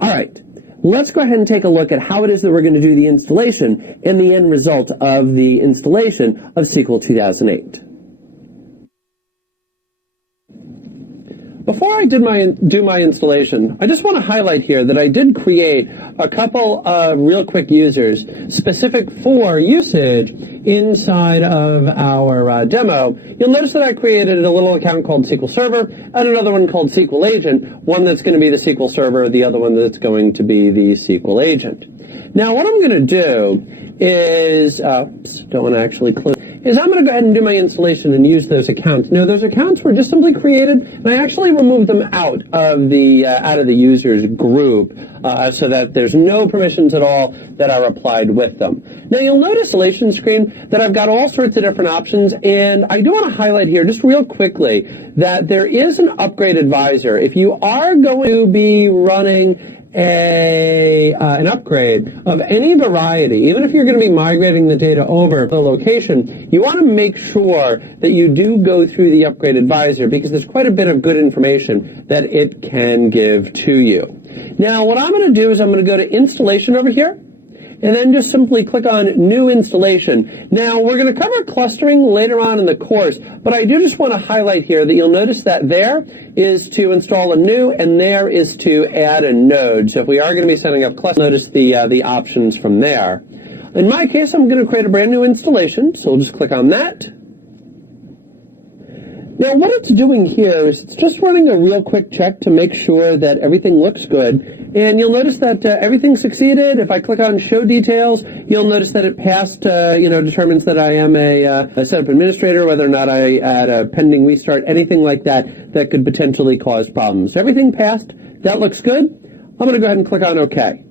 All right, let's go ahead and take a look at how it is that we're going to do the installation and the end result of the installation of SQL 2008. Before I do my installation, I just want to highlight here that I did create a couple of real quick users specific for usage inside of our demo. You'll notice that I created a little account called SQL Server and another one called SQL Agent, one that's going to be the SQL Server, the other one that's going to be the SQL Agent. Now what I'm going to do is, I'm going to go ahead and do my installation and use those accounts. Now, those accounts were just simply created, and I actually removed them out of the users group so that there's no permissions at all that are applied with them. Now, you'll notice installation screen that I've got all sorts of different options, and I do want to highlight here just real quickly that there is an upgrade advisor. If you are going to be running an upgrade of any variety, even if you're going to be migrating the data over the location, you want to make sure that you do go through the upgrade advisor because there's quite a bit of good information that it can give to you. Now, what I'm going to do is I'm going to go to installation over here, and then just simply click on New Installation. Now, we're going to cover clustering later on in the course, but I do just want to highlight here that you'll notice that there is to install a new, and there is to add a node. So if we are going to be setting up clusters, notice the options from there. In my case, I'm going to create a brand new installation, so we'll just click on that. Now, what it's doing here is it's just running a real quick check to make sure that everything looks good. And you'll notice that everything succeeded. If I click on Show Details, you'll notice that it passed, determines that I am a setup administrator, whether or not I add a pending restart, anything like that could potentially cause problems. So everything passed. That looks good. I'm going to go ahead and click on OK.